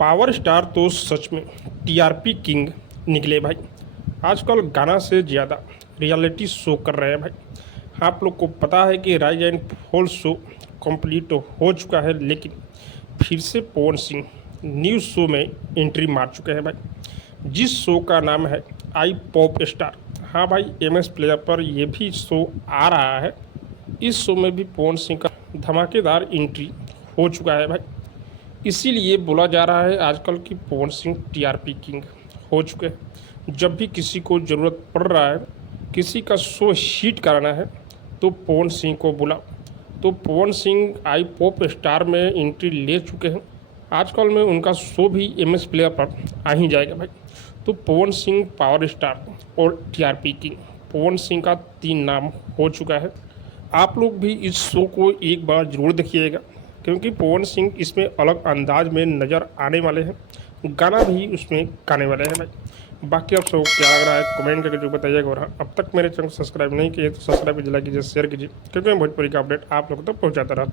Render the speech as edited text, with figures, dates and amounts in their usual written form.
Power star तो सच में TRP king निकले भाई। आजकल गाना से ज़्यादा रियलिटी शो कर रहे हैं भाई। आप लोग को पता है कि rise and fall show complete हो चुका है, लेकिन फिर से पवन सिंह न्यूज़ शो में एंट्री मार चुके हैं भाई, जिस शो का नाम है आई पॉप स्टार। हाँ भाई, एमएस प्लेयर पर यह भी शो आ रहा है। इस शो में भी पवन सिंह का धमाकेदार एंट्री हो चुका है भाई। इसीलिए बोला जा रहा है आजकल कि पवन सिंह टीआरपी किंग हो चुके हैं। जब भी किसी को ज़रूरत पड़ रहा है, किसी का शो हिट कराना है, तो पवन सिंह को बुलाओ। तो पवन सिंह आई पॉप स्टार में एंट्री ले चुके हैं। आजकल में उनका शो भी एमएस प्लेयर पर आ ही जाएगा भाई। तो पवन सिंह पावर स्टार और टीआरपी किंग, पवन सिंह का 3 नाम हो चुका है। आप लोग भी इस शो को एक बार ज़रूर देखिएगा, क्योंकि पवन सिंह इसमें अलग अंदाज में नज़र आने वाले हैं। गाना भी उसमें गाने वाले हैं भाई। बाकी आप सबको क्या लग रहा है कमेंट करके जो बताइएगा। और अब तक मेरे चैनल को सब्सक्राइब नहीं किए तो सब्सक्राइब कीजिए, लाइक कीजिए, शेयर कीजिए, क्योंकि मैं भोजपुरी का अपडेट आप लोगों तक पहुँचाता रहता हूँ।